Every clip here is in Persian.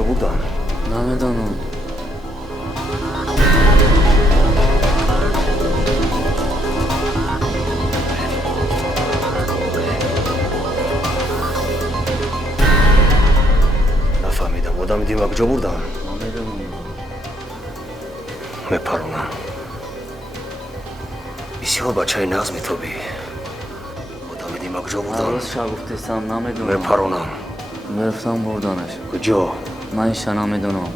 کجا بودن؟ نمیدونم. نفهمیدم آدم دیما کجا بودن؟ نمیدونم. میپرونم. بسیار بچه ناز میتابی. آدم دیما کجا بودن؟ روز شب گفتستم نمیدونم. میپرونم. گرفتم بردنش. کجا؟ من نمیدونم.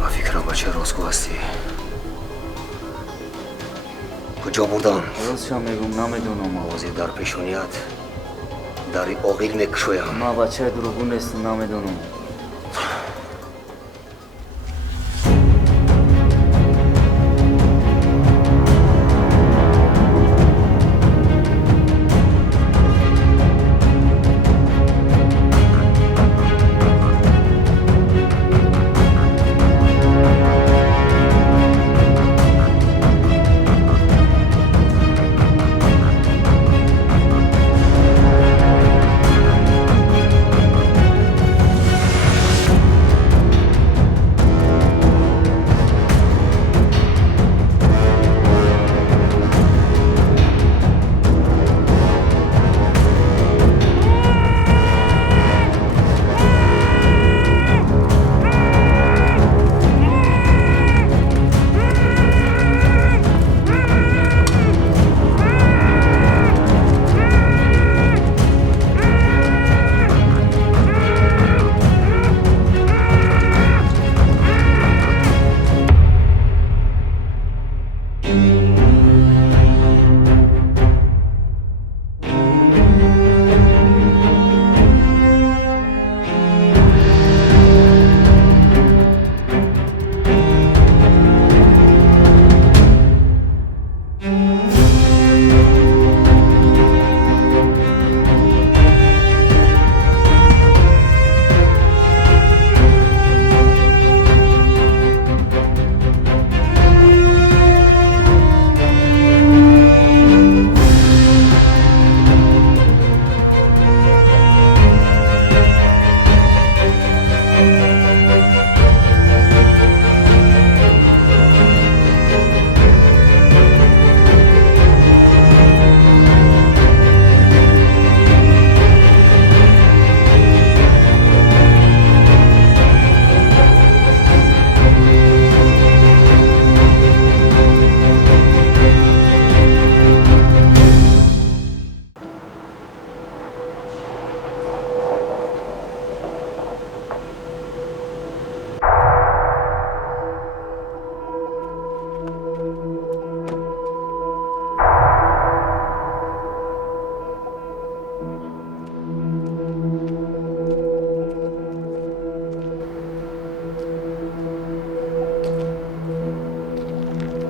و فکرم بچه راسکو هستی. کجا بودن؟ روز شب میگم نمیدونم. آوازی در پیشونیت داری آقیل میکشویم. من بچه دروغون نیستم نمیدونم.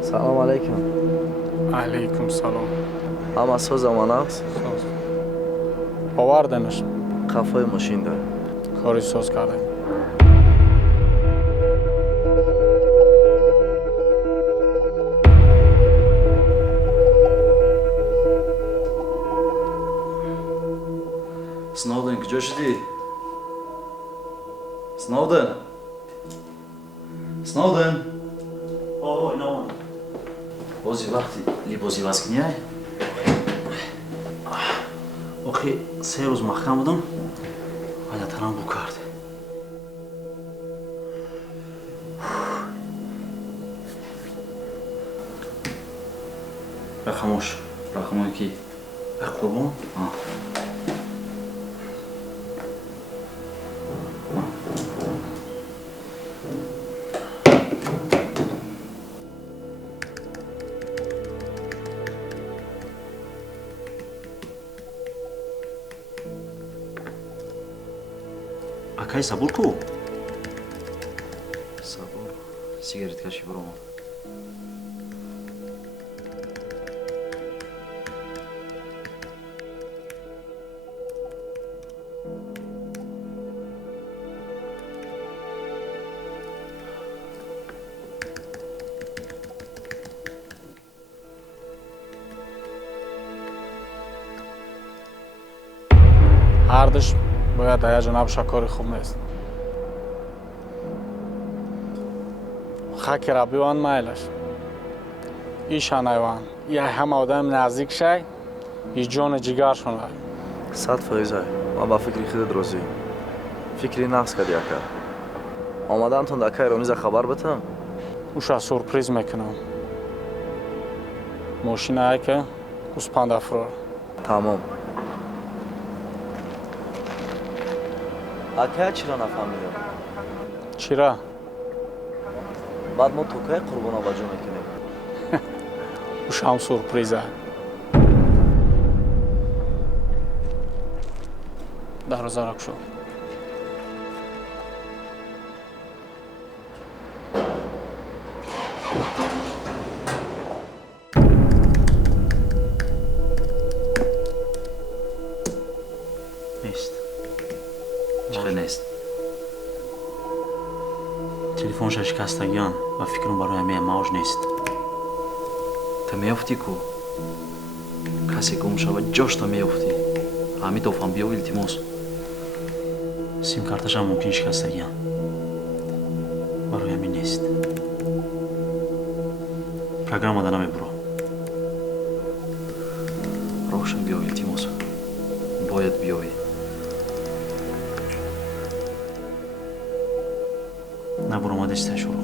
سلام علیکم. علیکم سلام. اما سوز امانات آوردنش. کافه ماشین داره. کاری ساز کردیم. سنودن کجا شدی؟ سنودن آه اینا بازی وقتی لیبازی واسه نیای؟ آخه 3 روز محکم بودم ولی تنم بو کرد. خاموش. رقم کی؟ قربان. Акай сабур ку? Сабур. Сигарет каши бурам. ардиш باید دایا جناب شکاری خوب نیست. خاکی را بیوان مایلش. ایشان ایوان. یه همه آدم نزدیک شای. ای جون جیگر شونه. 100% من با فکری خودت روزی. فکری نقص کردی اکا. آمدن تون دکای رامیز خبر بتم. اوشا سورپریز میکنم. ماشین های که اسپاند افرار. تمام. اکا چرا نفهمیدم؟ چرا؟ بعد ما توکای قربان آباجو میکنیم. اوشا هم سورپریزه. در زارک شو. نیست. چه نیست؟ تلفنش شکستگیان و فکرم برای همه موج نیست. تا میافتی کو؟ کسی گم شود جاش تا میافتی. همین توفان بیا التماس. سیم کارتش هم ممکن شکستگیان. برای همین نیست. پروگرام آدم برو. روشن بیا التماس. باید بیایی. نبرو آماده است شروع.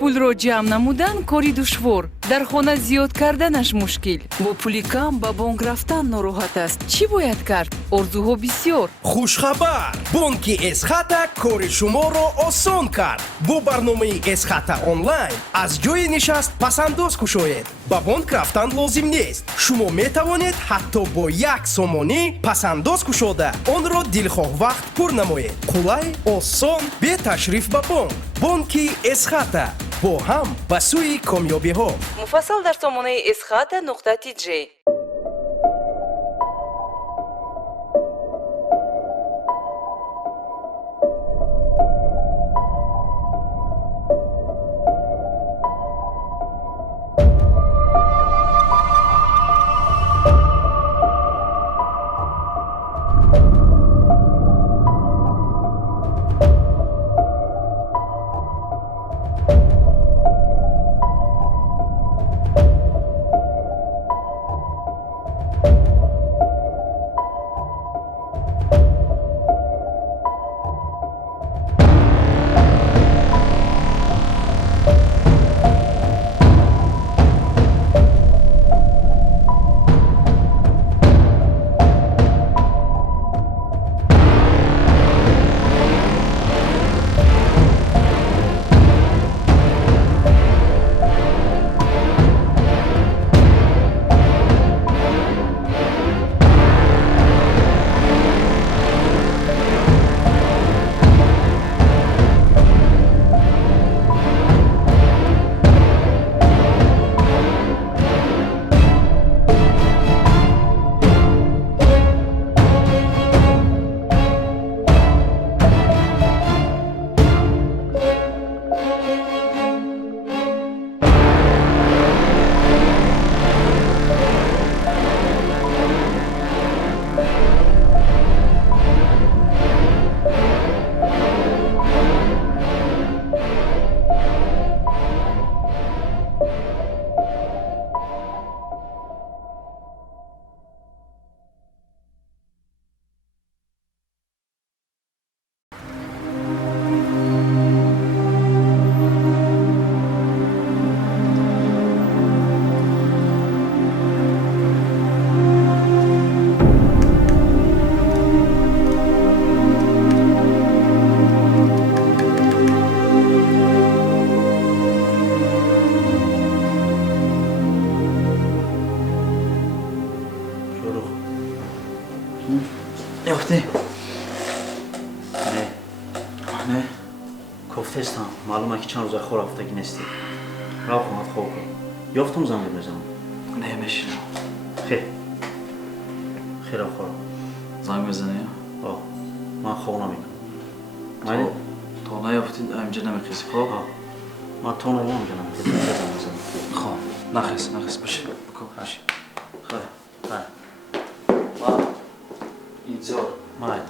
пулро ҷамъ намудан кори душвор, дар хона зиёд карданаш мушкил. бо пули кам ба бонк рафтан нороҳат аст. чӣ бояд кард? орзуҳо бисёр. хушхабар! бонки эсхата кори шуморо осон кард. бо барномаи эсхата онлайн аз ҷои нишаст пасандоз кушоед. ба бонк рафтан лозим нест. шумо метавонед ҳатто бо як сомонӣ пасандоз кушода онро дилхоҳ вақт пур намоед. қулай, осон, беташриф ба бонк. бонки эсхата бо ҳам ба сӯи комёбиҳо. муфассал дар сомонаи eskhata.tj. یافتی؟ نه کوفتستم معلومه که چند روز خور هفتگی نیستی راه خواهد خواب کن یافتم زنگ بزنم نمیشینم. خیلی خورم زنگ بزنی؟ من خواب نمیکنم مایده؟ تا نیافتید اینجا نمیخیزی خب؟ ما تو نیم جنم که بزن خب نخیز باشه بکن باشه خب ما اینجا مای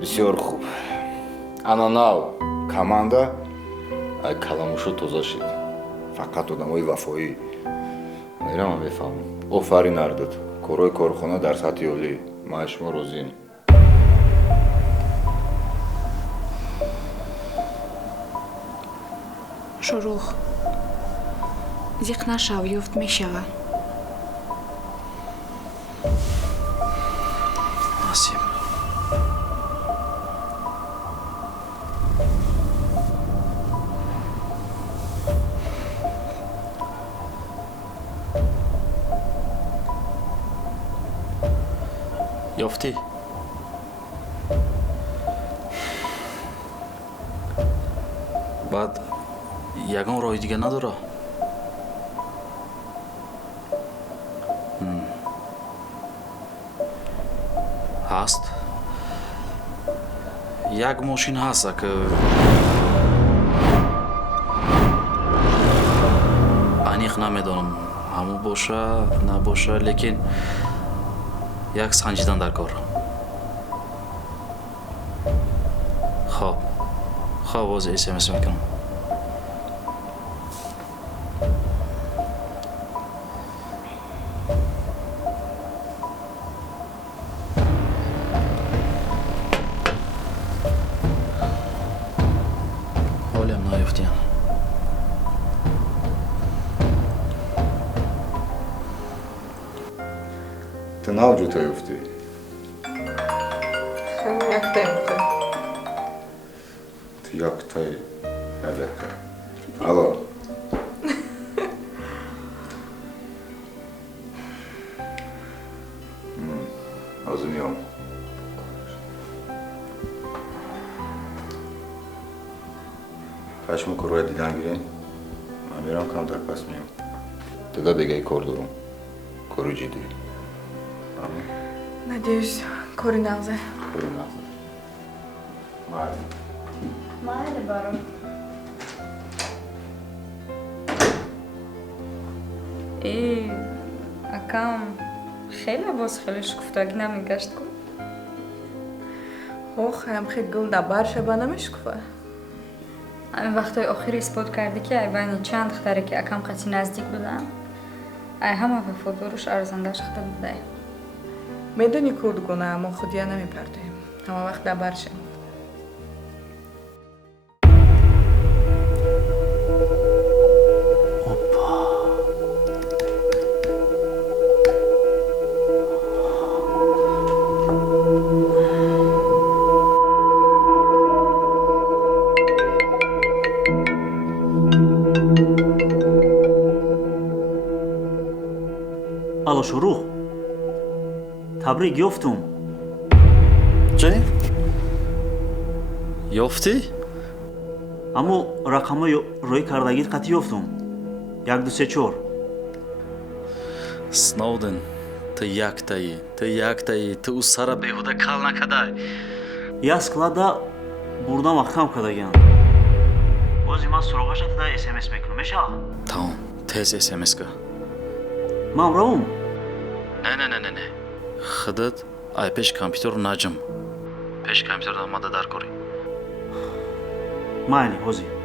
بسیار خوب. ананав команда ай каламушо тоза шид. фақат одамои вафоӣ. мерам мефаҳмам. офарин ардод. корои корхона дар сатҳи олӣ. ман шумо розием. шурух зиқ нашав, юфт мешава. насиб ёфтӣ баъд ягон роҳи дига надора ҳаст як мошин ҳаста ки аниқ намедонам ҳамон боша набоша лекин як санҷидан дар кор хоб ҳозир смс мекунам ҳолиам наёфтиям ту навҷуд ёфтӣ ту яктай алло ҳозир меом пашму короя дидан гирем ман мерам камтар пас меом туда дегаи кор дорам кори ҷиддӣ надеюсь кори нағзе кори нағзе майли майли баро акам хеле боз хеле шукуфтагӣ намегашт ку охаям хел гул дабар шаба намешкуфа ҳамин вақтҳои охир исбот кардӣ ки ай байни чанд духтаре ки акам қати наздик буданд ай ҳама вафодоруш арзандаш хата будай медони курдгуна мо худия намепардоем ҳама вақт дабар шем аға шурух. Табрик ёфтум. чӣ ёфтӣ Аммо рақамҳои рӯй кардагит қатъи ёфтум. 1 2 3 4. сноуден ту яктаи ту сара беҳуда кал накадай. Я склада бурдам ахкам кардагиам. Бози ман суроғаша туда SMS мекунам, меша? тамом тез смска Ман равум. не худат ай пеш компютер наҷм пеш компютер омада дар кори Майли, ҳозир.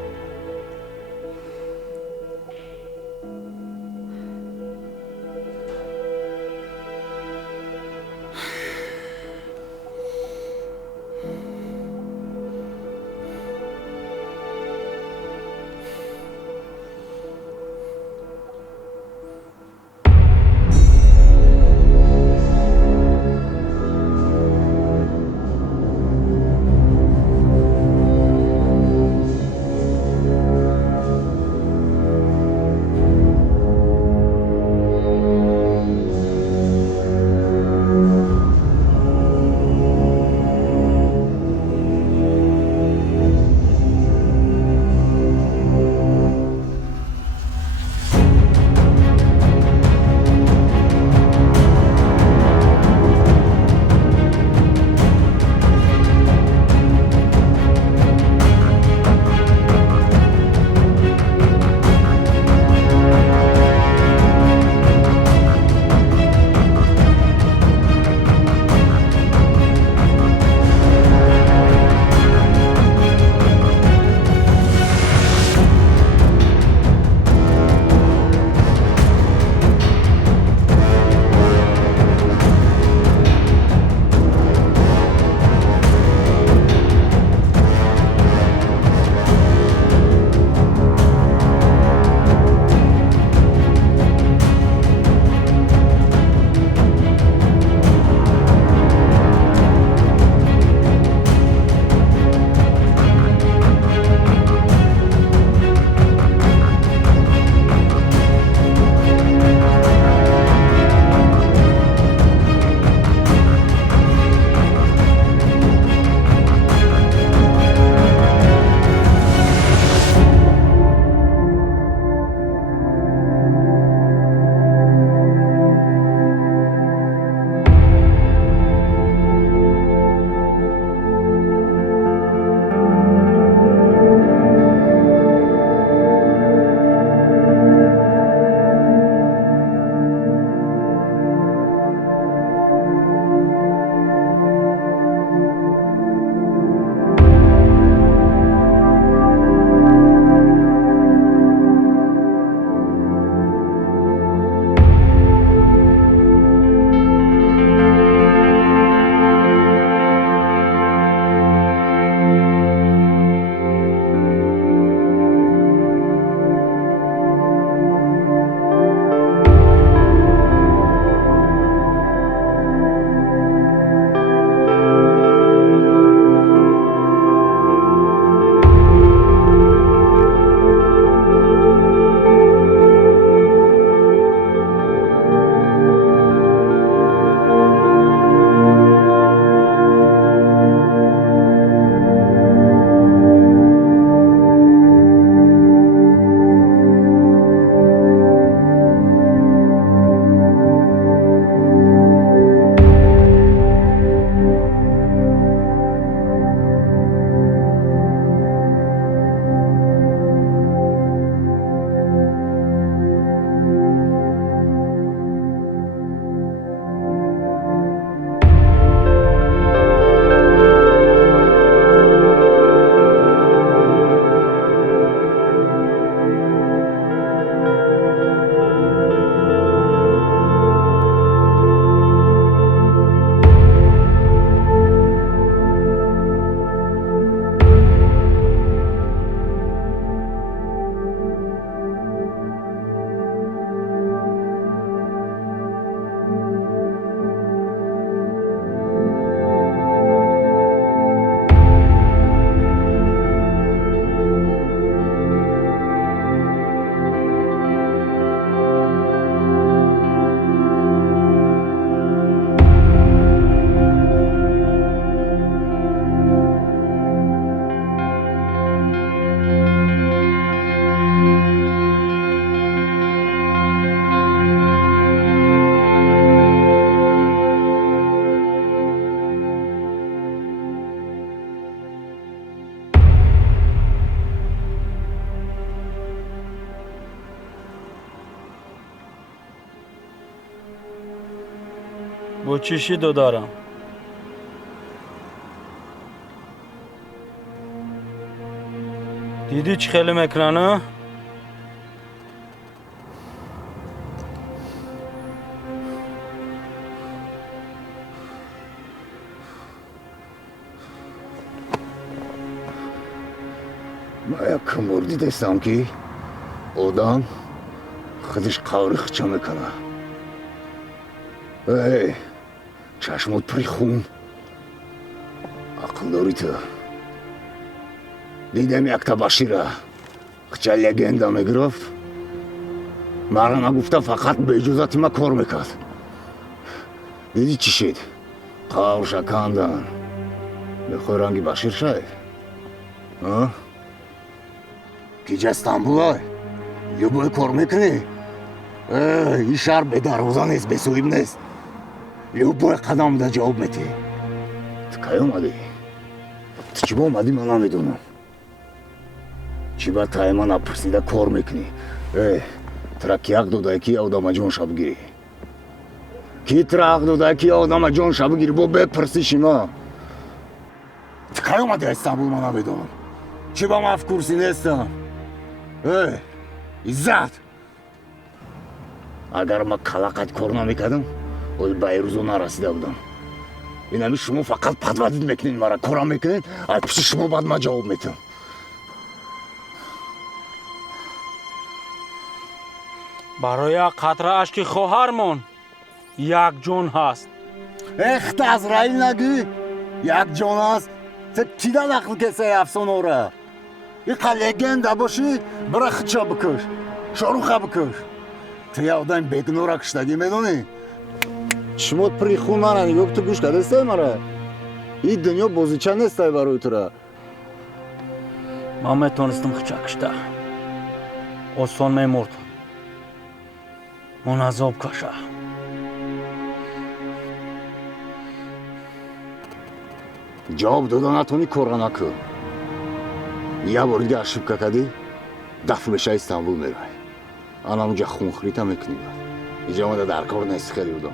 با چشی دو دارم. دیدی چه خیلی میکنه؟ Moja mordy te samki, odam, خودش قاوری خچه میکنه. ای، چشمات پری خون. عقل داری تو. دیدم یک تباشی را. خچه لگنده میگرفت. مرا نگفته فقط به اجازت ما کار میکرد. دیدی چی شد؟ قاور شکندن. بخوای رنگی بشیر شد. ها؟ گیج استانبول любой کار میکنی؟ این شهر به دروازه نیست، به سویم نیست. любой قدم ده جواب میدی. تو کی اومدی؟ تو چی با اومدی من نمیدونم. چی با تای من نپرسیده کار میکنی؟ ترک یک دوده کی آدم جان شب گیری. کی ترک دوده کی آدم جان شب گیری با بپرسی شما. تو کی اومدی استانبول من نمیدونم. چی با من کورسی نیستم. عزت اگر ما کلاقت کار نمیکردم اول به روزو نرسیده بودم. اینمی شما فقط پدودید میکنین مرا کار میکنین از پیش شما بعد ما جواب میدم. برای قطره اشک خواهرمون یک جون هست. اخت از رای نگی یک جون هست. چی دل عقل کسی افسانه را این لگنده باشی برای خچه بکش شاروخه بکش. تو یه آدم بگنو را کشتگی میدونی؟ شما پری خون من نگاه تو گوش کرده سته مرا. این دنیا بازیچه نیسته برای تو را. من میتونستم خچه کشته آسان میمرد. من عذاب کشه. جواب داده نتونی کار نکن. یه بار دیگه اشتباه کردی دفع بشه استانبول میره. آن اونجا خون خریده میکنی. اینجا ما در کار نیست خیلی بودم.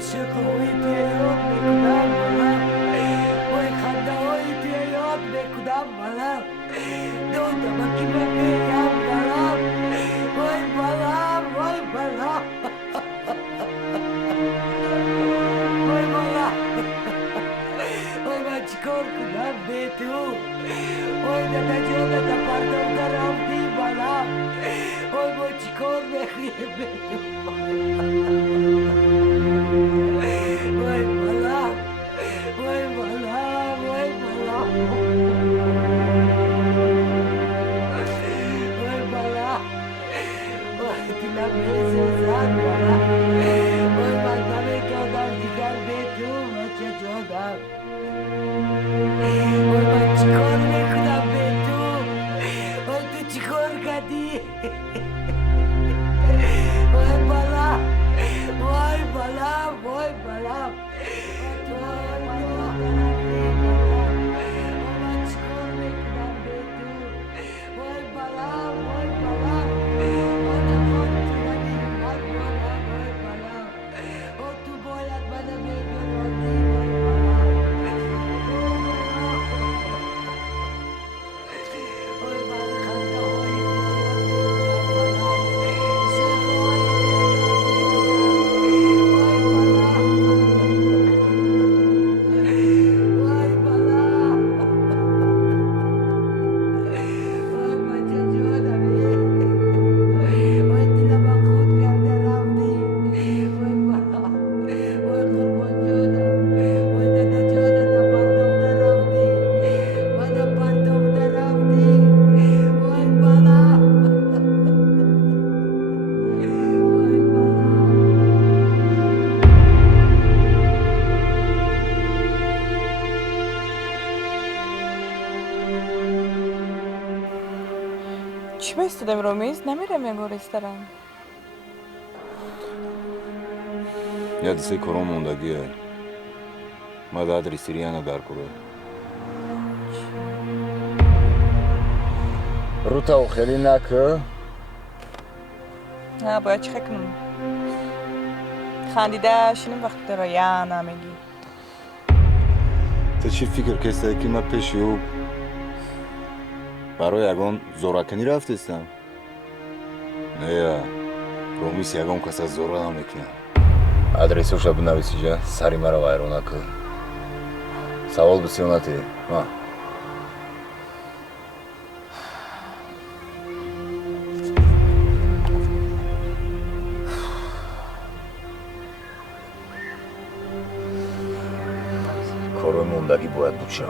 شقوی پیاد بکنم بلم وای خنده های پیاد بکنم بلم دودم که بپیم بلم وای بلم وای بلم وای بلم وای من چیکار کنم به تو وای دادا جان دادا پردم دارم دی بلم وای ما چیکار بخویم به تو وای بلم وای بلم وای بلم وای بلم وای دلم میسوزد بلم وای من نمیتونم دیگر به تو بچه جانم وای من چیکار میکنم به تو وای تو چیکار کردی وای بلم وای بلم وای بلم وای من چیکار میکنم به تو وای بلم وای بلم تو باید منو میگردی وای من خنده های چی بایستدم رومیز؟ نمیرم یه رستوران. یادی کارم موندگیه. ما دادری سریانا دار کوره. روتا و خیلی نکه. نه باید چه کنم. خندیده شنیم وقت را یا نمیگی. تو چی فکر کسی که ما پیشیو برای یگان زوراکنی رفتستم. نه رومیس یگان کس از زورا نمیکنه. آدرسو شب نویسیجا سری مرا وایرونا که سوال بسیوناتی ما کارو موندگی باید بود شوه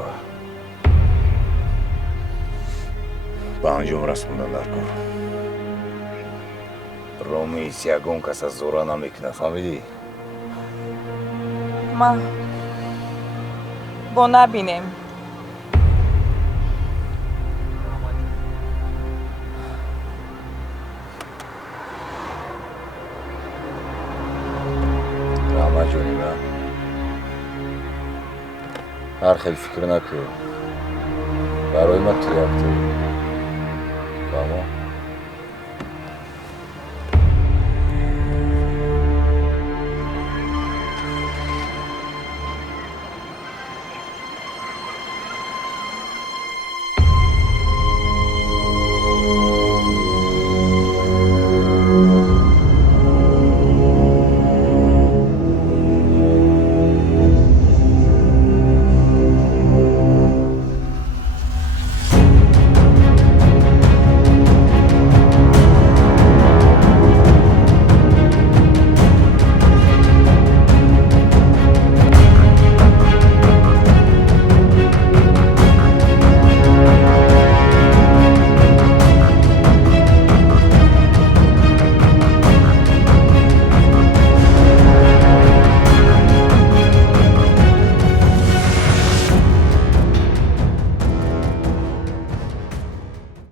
با انجام رسموندن در کار رومیس یگان کس از زورا نمیکنه فهمیدی؟ ما با نبینیم رحمت جونی من هر خیلی فکر نکن برای من تو یکتی کاما